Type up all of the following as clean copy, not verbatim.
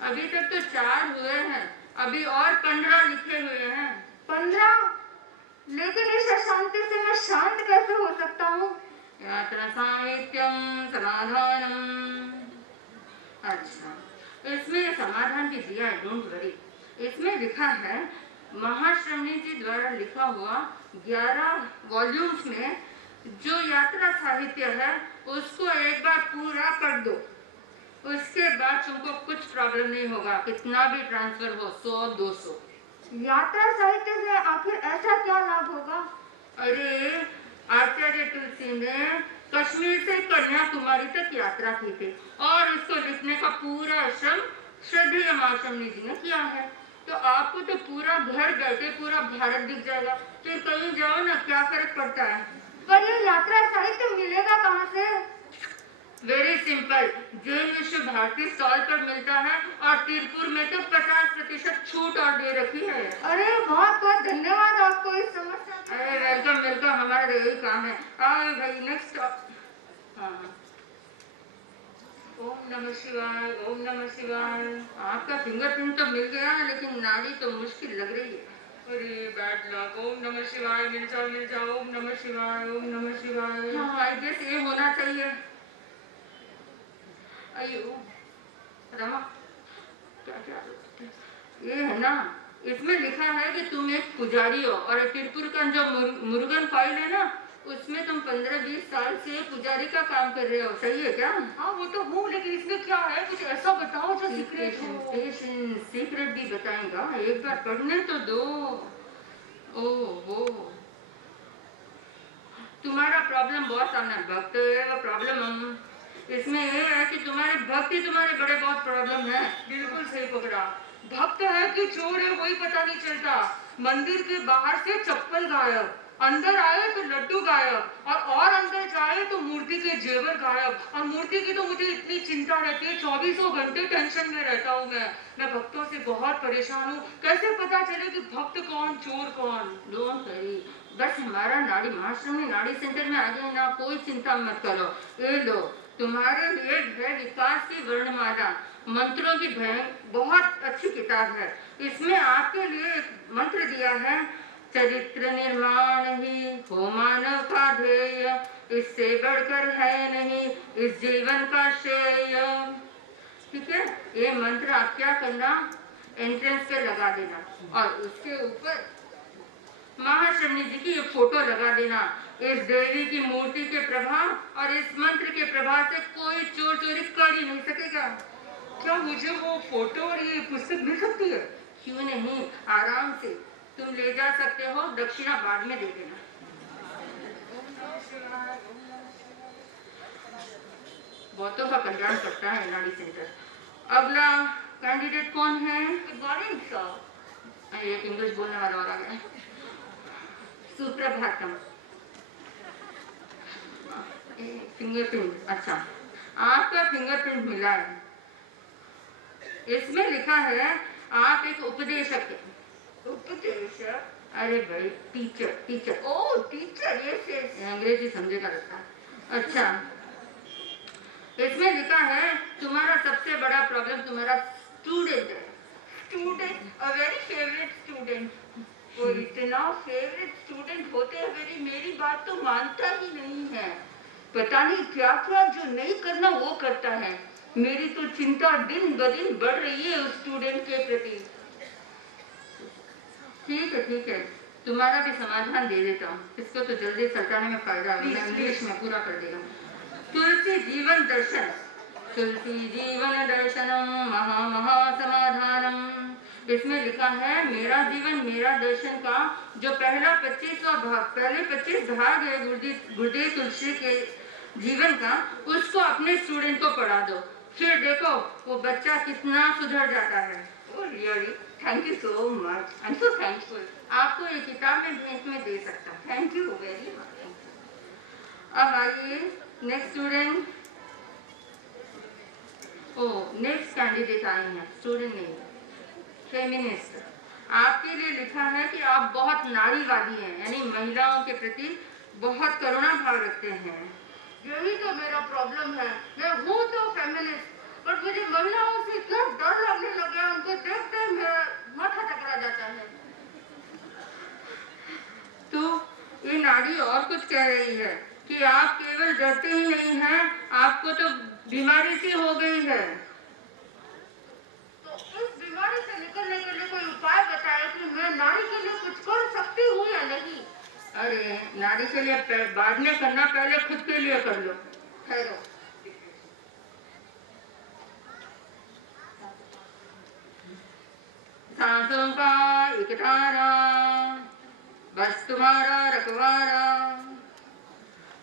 अभी तक तो 4 हुए हैं, अभी और 15 लिखे हुए हैं। 15? लेकिन इस अशांति से मैं शांत कैसे हो सकता हूँ? यात्रा साहित्यम समाधानम। अच्छा, इसमें समाधान भी दिया है, डोंट वरी। इसमें लिखा है महाश्रमणी जी द्वारा लिखा हुआ 11 वॉल्यूम्स में जो यात्रा साहित्य है उसको एक बार पूरा कर दो, उसके बाद तुमको कुछ प्रॉब्लम नहीं होगा, कितना भी ट्रांसफर हो, 100-200। यात्रा साहित्य से आखिर ऐसा क्या लाभ होगा? अरे, आचार्य तुलसी ने कश्मीर से कन्याकुमारी तक यात्रा की थी और इसको लिखने का पूरा श्रम श्रद्धेय महाश्रमणी जी ने किया है। तो आपको तो पूरा घर बैठे पूरा भारत दिख जाएगा, फिर कहीं जाओ ना, क्या फर्क पड़ता है। पर ये यात्रा साहित्य मिलेगा कहाँ से? वेरी सिंपल, जैन विश्व भारती स्टॉल पर मिलता है और तिरपुर में तो 50% छूट और दे रखी है। अरे बहुत बहुत धन्यवाद आपको इस समस्या। अरे वेलकम वेलकम, हमारा तो यही काम है। आओ भाई, नेक्स्ट। हाँ, ओम नमः शिवाय, ओम नमः शिवाय। आपका फिंगरप्रिंट तो मिल गया, लेकिन नाड़ी तो मुश्किल लग रही है। अरे बैड लक। ओम नमः शिवाय, मिल जाओ मिल जाओ। ओम नमः शिवाय, ओम नमः शिवाय। हाँ, आई गेस ये होना चाहिए। अयो रमा, क्या क्या ये है ना, इसमें लिखा है कि तुम एक पुजारी हो और तिरपुर का जो मुरुगन फाइल है ना, उसमें तुम 15-20 साल से पुजारी का काम कर रहे हो, सही है क्या? हाँ वो तो हूँ, लेकिन इसमें क्या है, कुछ ऐसा बताओ जो सीक्रेट हो। सीक्रेट भी बताएगा, एक बार पढ़ने तो दो। ओहो, तुम्हारा प्रॉब्लम बहुत सामने, भक्त है वो प्रॉब्लम। इसमें ये है कि तुम्हारे भक्ति तुम्हारे बड़े बहुत प्रॉब्लम है। बिल्कुल सही पकड़ा। भक्त है कि चोर है वही पता नहीं चलता। मंदिर के बाहर से चप्पल गायब, अंदर आए तो लड्डू गायब, और अंदर जाए तो मूर्ति के जेवर गायब। और मूर्ति की तो मुझे इतनी चिंता रहती है, 24 घंटे टेंशन में रहता हूँ मैं भक्तों से बहुत परेशान हूँ। कैसे पता चले कि भक्त कौन चोर कौन? डोंट वरी, बस हमारा नाड़ी महाश्रमणी नाड़ी सेंटर में आ गए ना, कोई चिंता मत करो। ये लो, तुम्हारे लिए है विकास की वर्णमाला, मंत्रों की बहुत अच्छी किताब है। इसमें आपके लिए एक मंत्र दिया है, चरित्र निर्माण ही हो मानव का ध्येय, इससे बढ़कर है नहीं इस जीवन का श्रेय। ठीक है, ये मंत्र आप क्या करना, एंट्रेंस पे लगा देना और उसके ऊपर महाश्रमणी जी की ये फोटो लगा देना। इस देवी की मूर्ति के प्रभाव और इस मंत्र के प्रभाव से कोई चोर चोरी कर ही नहीं सकेगा। क्या मुझे वो फोटो और ये पुस्तक मिल सकती है? क्यों नहीं, आराम से तुम ले जा सकते हो, दक्षिणा बाद में दे देना। बहुतों का कल्याण करता है नाड़ी सेंटर। अगला कैंडिडेट कौन है? Good morning sir. एक इंग्लिश बोलने वाला और आ गया। सुप्रभातम। फिंगरप्रिंट, अच्छा, आपका फिंगरप्रिंट मिला है। इसमें लिखा है आप एक उपदेशक हैं। उपदेशक? अरे भाई, टीचर टीचर। ओह टीचर, यस यस। अंग्रेजी समझेगा लगता है। अच्छा, इसमें लिखा है तुम्हारा सबसे बड़ा प्रॉब्लम तुम्हारा स्टूडेंट है। Student, a very favourite student. वो इतना फेवरेट स्टूडेंट होते हुए मेरी बात तो मानता ही नहीं है। पता नहीं क्या क्या जो नहीं करना वो करता है। मेरी तो चिंता दिन ब दिन बढ़ रही है उस स्टूडेंट के प्रति। ठीक है, तुम्हारा भी समाधान दे देता हूँ, इसको तो जल्दी सल्टाने में फायदा है, मैं इंग्लिश में पूरा कर देगा। तुलसी जीवन दर्शन, तुलसी जीवन दर्शनम महा महा समाधानम। इसमें लिखा है मेरा जीवन मेरा दर्शन का जो पहले 25 भाग है गुरुदेव तुलसी के जीवन का, उसको अपने स्टूडेंट को पढ़ा दो, फिर देखो वो बच्चा कितना सुधर जाता है। Oh really? Thank you so much. I'm so thankful. आपको ये किताब में भेंट में दे सकता हूँ। Thank you very much. अब आइए नेक्स्ट स्टूडेंट। ओ, नेक्स्ट कैंडिडेट आए हैं, स्टूडेंट नहीं, फेमिनिस्ट। आपके लिए लिखा है कि आप बहुत नारीवादी हैं, यानी महिलाओं के प्रति बहुत करुणा भाव रखते हैं। यही तो मेरा प्रॉब्लम है। मैं हूँ तो फेमिनिस्ट, पर मुझे महिलाओं से इतना डर लगने आ जाता है। तो ये नाड़ी और कुछ कह रही है कि आप केवल डरते ही नहीं हैं, आपको तो बीमारी सी हो गई है। तो इस बीमारी से निकलने के लिए कोई उपाय बताए कि मैं नाड़ी के लिए कुछ कर सकती हूँ या नहीं। अरे नाड़ी के लिए बाद में करना, पहले खुद के लिए कर लो। ठहरो, सांसों का इकतारा, बस तुम्हारा रखवारा।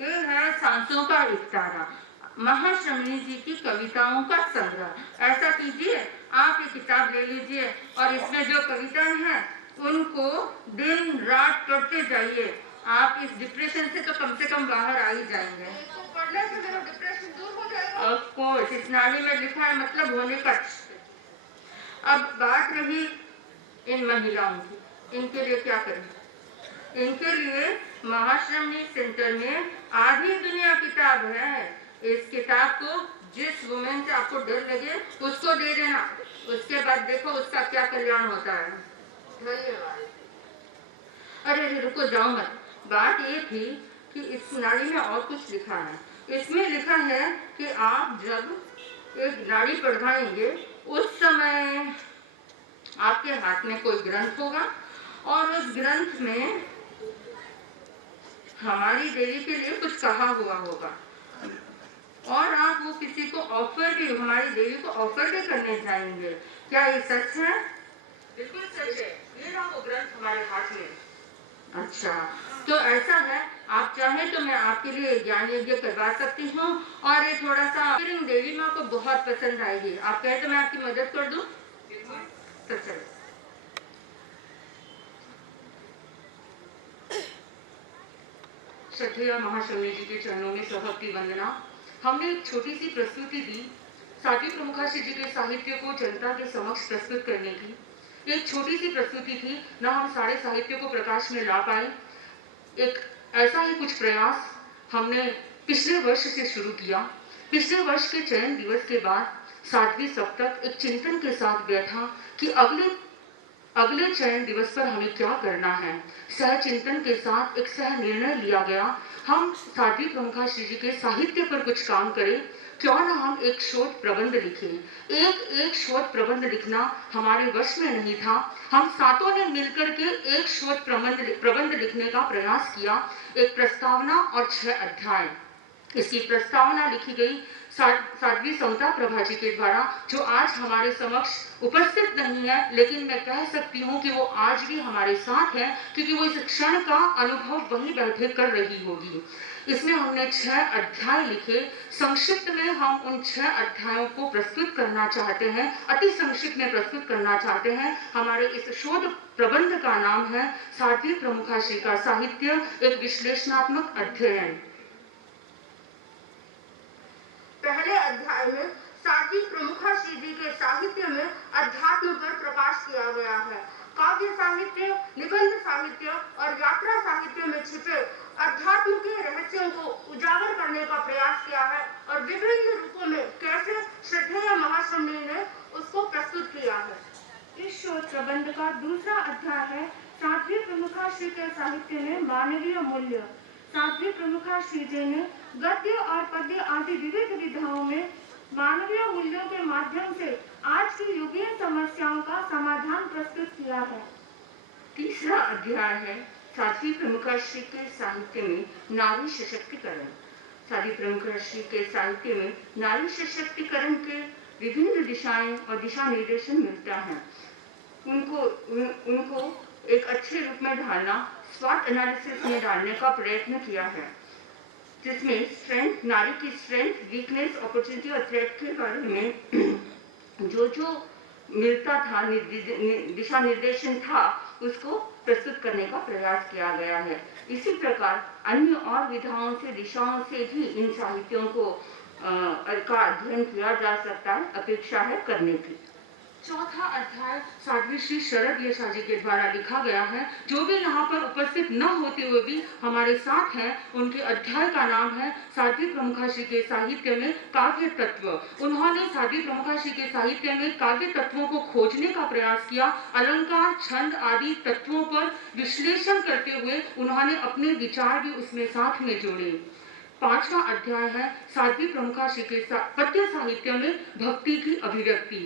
ये है सांसों का इकतारा, महाशमनी जी की कविताओं का संग्रह। ऐसा कीजिए, आप ये किताब ले लीजिए और इसमें जो कविताएं हैं उनको दिन रात पढ़ते जाइए। आप इस डिप्रेशन से तो कम से कम बाहर आ ही जाएंगे। इसको पढ़ने से मेरा डिप्रेशन दूर हो जाएगा। ऑफ कोर्स, इस नाड़ी में लिखा है, मतलब होने का। अब बात रही इन महिलाओं की, इनके लिए क्या करें। इनके लिए महाश्रमणी सेंटर में आधी दुनिया किताब है। इस किताब को जिस वुमेन से आपको डर लगे उसको दे देना, उसके बाद देखो उसका क्या कल्याण होता है। धन्यवाद। अरे रुको, जाओ मत। बात ये थी कि इस नाड़ी में और कुछ लिखा है। इसमें लिखा है कि आप जब एक नाड़ी पढ़वाएंगे उस समय आपके हाथ में कोई ग्रंथ होगा और उस ग्रंथ में हमारी देवी के लिए कुछ कहा हुआ होगा और आप वो किसी को ऑफर भी, हमारी देवी को ऑफर भी करने जाएंगे। क्या ये सच है? बिल्कुल सच है। ये रहा वो ग्रंथ हमारे हाथ में। अच्छा, तो ऐसा है, आप चाहें तो मैं आपके लिए ज्ञान यज्ञ करवा सकती हूँ और ये थोड़ा सा देवी माँ को बहुत पसंद आएगी। आप कहें तो मैं आपकी मदद कर दूँ? तो चलो। श्रद्धेय महाशमनी जी के चरणों में सहभक्ति वंदना। हमने एक छोटी सी प्रस्तुति दी साध्वी प्रमुखाश्री जी के साहित्य को जनता के समक्ष प्रस्तुत करने की। एक छोटी सी प्रस्तुति थी, न हम सारे साहित्य को प्रकाश में ला पाए। एक ऐसा ही कुछ प्रयास हमने पिछले वर्ष से शुरू किया। पिछले वर्ष के चयन दिवस के बाद साध्वी सप्तक एक चिंतन के साथ बैठा कि अगले चयन दिवस पर हमें क्या करना है। सह चिंतन के साथ एक सह निर्णय लिया गया, हम साध्वी प्रमुखाश्री जी के साहित्य पर कुछ काम करें। क्यों ना हम एक शोध प्रबंध लिखें। एक शोध प्रबंध लिखना हमारे वश में नहीं था। हम सातों ने मिलकर के एक शोध प्रबंध लिखने का प्रयास किया। एक प्रस्तावना और 6 अध्याय। इसकी प्रस्तावना लिखी गई साध्वी समता प्रभा जी के द्वारा, जो आज हमारे समक्ष उपस्थित नहीं है, लेकिन मैं कह सकती हूँ कि वो आज भी हमारे साथ है, क्योंकि वो इस क्षण का अनुभव वहीं बैठे कर रही होगी। इसमें हमने 6 अध्याय लिखे। संक्षिप्त में हम उन 6 अध्यायों को प्रस्तुत करना चाहते हैं, अति संक्षिप्त में प्रस्तुत करना चाहते हैं। हमारे इस शोध प्रबंध का नाम है साध्वी प्रमुखाश्री का साहित्य, एक विश्लेषणात्मक अध्ययन। पहले अध्याय में साध्वी प्रमुखाश्री जी के साहित्य में अध्यात्म पर प्रकाश किया गया है। काव्य साहित्य, निबंध साहित्य और यात्रा साहित्य में छिपे अध्यात्म के रहस्यों को उजागर करने का प्रयास किया है और विभिन्न रूपों में कैसे श्रद्धेय महाशमनी ने उसको प्रस्तुत किया है। इस शोध प्रबंध का दूसरा अध्याय है साध्वी प्रमुखाश्री के साहित्य में मानवीय मूल्य। साध्वी प्रमुखाश्री जी ने गद्य और पद्य आदि विविध विधाओं में मानवीय मूल्यों के माध्यम से आज की युगीन समस्याओं का समाधान प्रस्तुत किया है। तीसरा अध्याय है साध्वी प्रमुखाश्री के साहित्य में नारी सशक्तिकरण। साध्वी प्रमुखाश्री के साहित्य में नारी सशक्तिकरण के विभिन्न दिशाएं और दिशा निर्देशन मिलता है। उनको एक अच्छे रूप में ढालना, स्वाट एनालिसिस में डालने का प्रयत्न किया है, जिसमें स्ट्रेंथ, नारी की स्ट्रेंथ, वीकनेस, अपॉर्चुनिटी और थ्रेट के बारे में जो मिलता था, दिशा निर्देशन था, उसको प्रस्तुत करने का प्रयास किया गया है। इसी प्रकार अन्य और विधाओं से, दिशाओं से भी इन साहित्यों को का अध्ययन किया जा सकता है, अपेक्षा है करने की। चौथा अध्याय साध्वी श्री शरद यशा जी के द्वारा लिखा गया है, जो भी यहाँ पर उपस्थित न होते हुए भी हमारे साथ हैं। उनके अध्याय का नाम है साध्वी प्रमुखा श्री के साहित्य में काव्य तत्व। उन्होंने साध्वी प्रमुखा श्री के साहित्य में काव्य तत्वों को खोजने का प्रयास किया। अलंकार, छंद आदि तत्वों पर विश्लेषण करते हुए उन्होंने अपने विचार भी उसमें साथ में जोड़े। पांचवा अध्याय है साध्वी प्रमुखा श्री के पद्य साहित्य में भक्ति की अभिव्यक्ति।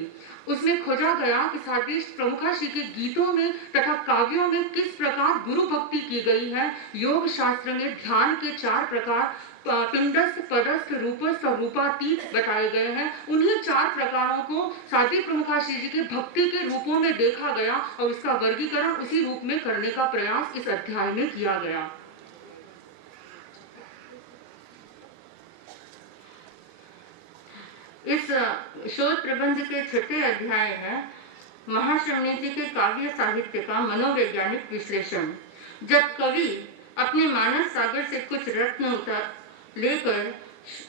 उसमें खोजा गया कि साध्वी प्रमुखा श्री के गीतों में तथा काव्यों में किस प्रकार गुरु भक्ति की गई है। योग शास्त्र में ध्यान के 4 प्रकार पिंडस्थ, पदस्थ, रूपस्थ और रूपातीत बताए गए हैं। उन्हीं 4 प्रकारों को साध्वी प्रमुखा श्री जी के भक्ति के रूपों में देखा गया और उसका वर्गीकरण उसी रूप में करने का प्रयास इस अध्याय में किया गया। इस शोध प्रबंध के 6ठे अध्याय में महाश्रमणी जी के काव्य साहित्य का मनोवैज्ञानिक विश्लेषण। जब कवि अपने मानस सागर से कुछ रत्न लेकर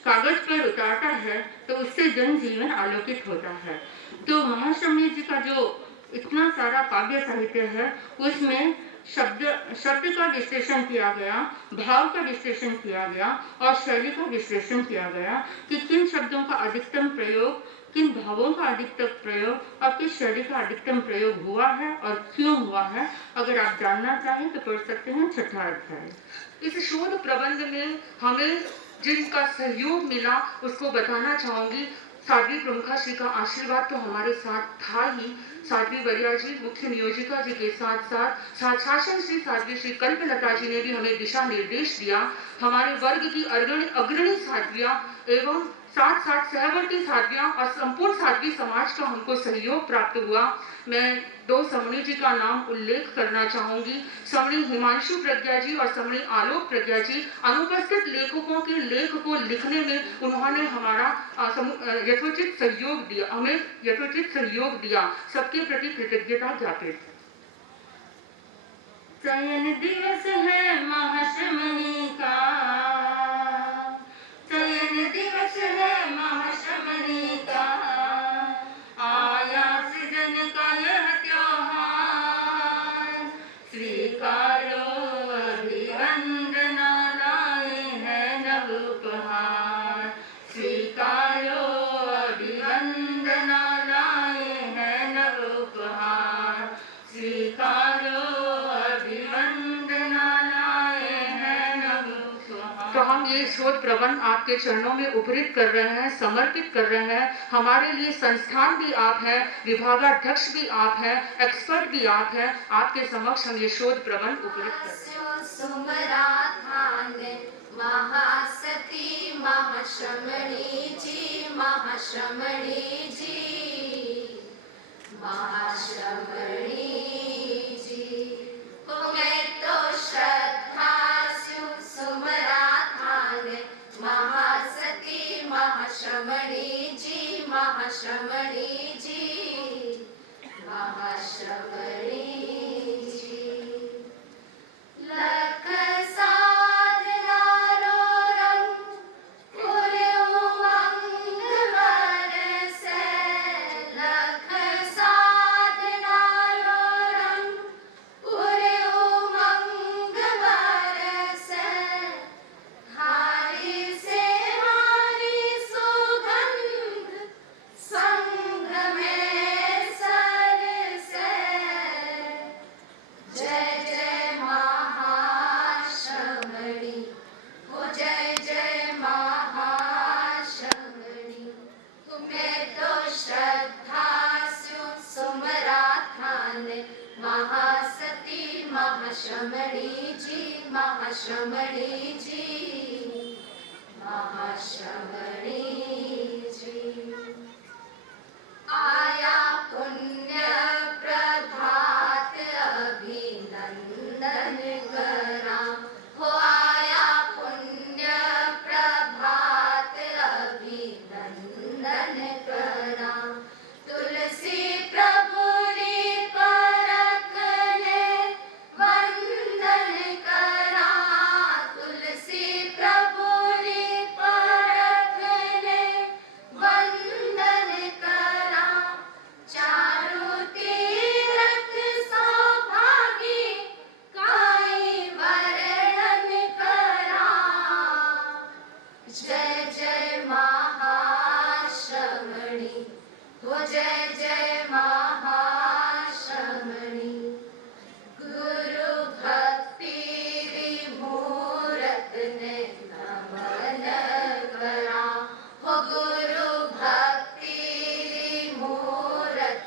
कागज पर उतारता है तो उससे जनजीवन आलोकित होता है। तो महाश्रमणी जी का जो इतना सारा काव्य साहित्य है उसमें शब्द का विश्लेषण किया गया, भाव का विश्लेषण किया गया और शैली का विश्लेषण किया गया कि किन शब्दों का अधिकतम प्रयोग, किन भावों का अधिकतम प्रयोग और किस शैली का अधिकतम प्रयोग हुआ है और क्यों हुआ है। अगर आप जानना चाहें तो पढ़ सकते हैं 6ठा अध्याय। इस शोध प्रबंध में हमें जिनका सहयोग मिला उसको बताना चाहूंगी। साध्वी प्रमुखा श्री का आशीर्वाद तो हमारे साथ था ही। साध्वी वरिया जी मुख्य नियोजिका जी के साथ साथ शासन श्री साध्वी श्री कल्पलता जी ने भी हमें दिशा निर्देश दिया। हमारे वर्ग की अग्रणी साध्वियां एवं साथ साथ सहवर्ती साध्वियां और संपूर्ण साध्वी समाज का हमको सहयोग प्राप्त हुआ। मैं 2 समणी जी का नाम उल्लेख करना चाहूंगी। समणी हिमांशु प्रज्ञा जी और समणी आलोक प्रज्ञा जी अनुपस्थित लेखकों के लेख को लिखने में उन्होंने हमारा यथोचित सहयोग दिया, हमें यथोचित सहयोग दिया। सबके प्रति कृतज्ञता ज्ञापित। चयन दिवस है महाश्रमणी का, चयन दिवस है महाश्रमणी का, आया सृजन का यह त्योहार, स्वीकारो अभिवंदना लाए हैं नव उपहार, स्वीकारो अभिवंदना लाए हैं नव उपहार, स्वीकारो अभिवंदना लाए हैं नव उपहार। तो हम ये शोध प्रबंध आपके चरणों में उपरित कर रहे हैं, समर्पित कर रहे हैं। हमारे लिए संस्थान भी आप हैं, विभागाध्यक्ष भी आप हैं, एक्सपर्ट भी आप हैं। आपके समक्ष हम ये शोध प्रबंध उपरित कर रहे हैं। सुमराधान महासती महाश्रमणी जी, महाश्रमणी जी, महाश्रमणी जी को मैं तो श्रद्धा सुमराधान महासती महाश्रमणी जी, महाश्रमणी जी, महाश्रमणी जी। लख साधना रो रंग पूरे उमंग बरसे, लख साधना रो रंग पूरे उमंग बरसे, हारी से हारी सुगंध संग में सरसे, जय जय महाश्रमणी, ओ जय जय महाश्रमणी, तुम्हें तो श्रद्धा सुमराधान महासती महाश्रमणी जी, महाश्रमणी जी, महाश्रमणी जी। आया पुण्य प्रभात अभिनंदन करा, हो आया पुण्य प्रभात अभिनंदन करा, तुलसी प्रभुरी परखने वंदन करा, तुलसी प्रभुरी परखने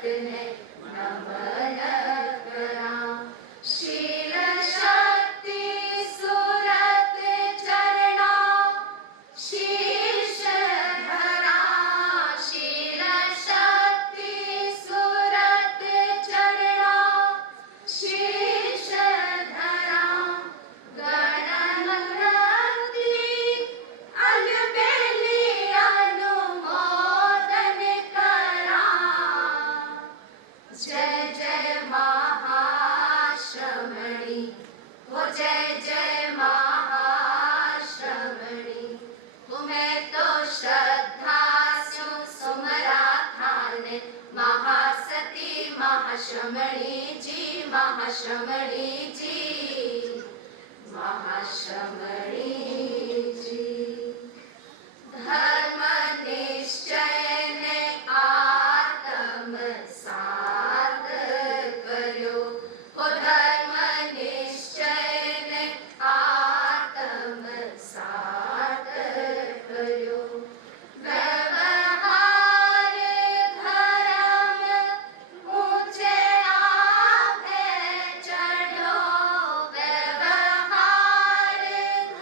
ने नमन करा। शील शक्ति सुरत चरणा शीश धरा। शील शक्ति सुरत चरणा शीश धरा। गणनवृत्ति अलबेली अनुमोदन करा। जय जय महाश्रमणी हो जय जय महाश्रमणी। तुम्हें तो श्रद्धा सु सुमरा थाने महासती महाश्रमणी जी। महाश्रमणी जी महाश्रमणी जी। धर्म निश्चय ने आत्म साध कर्यो हो। धर्म निश्चय ने आत्म साध कर्यो। व्यवहार धर्म ऊंचे आभे चढ़ो। व्यवहार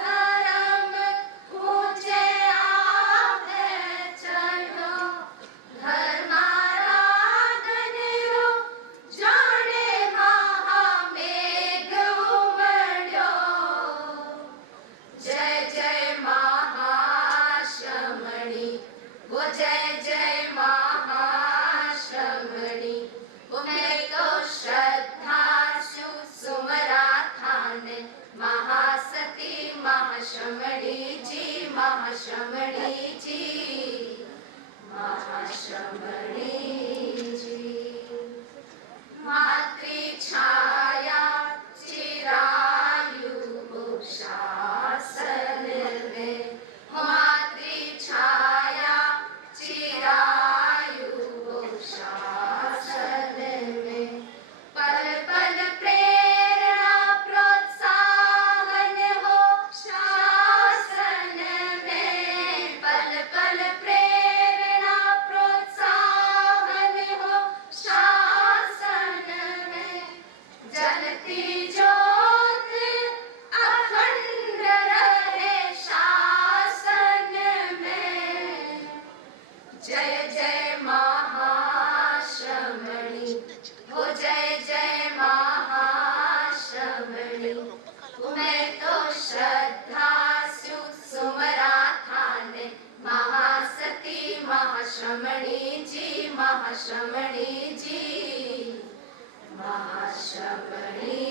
धर्म ऊंचे आभे चढ़ो। धर्माराधन रो जाने महामेघ उमड़्यो। जय जय महाश्रमणी वो जय जय महाश्रमणी। तुम्हें तो श्रद्धा सु सुमरा थाने महासती महाश्रमणी जी। महाश्रमणी जी महाश्रमणी जी। मातृछाया चिरायु शासन में। मातृछाया चिरायु शासन में। पल पल प्रेरणा प्रोत्साहन हो शासन में। पल पल प्रेरणा प्रोत्साहन हो शासन में। जलती ज्योत अखंड रहे शासन में। जय जय महाश्रमणी हो जय जय महाश्रमणी। तुम्हें तो श्रद्धा सु सुमरा थाने महासती महाश्रमणी जी। महाश्रमणी जी महाश्रमणी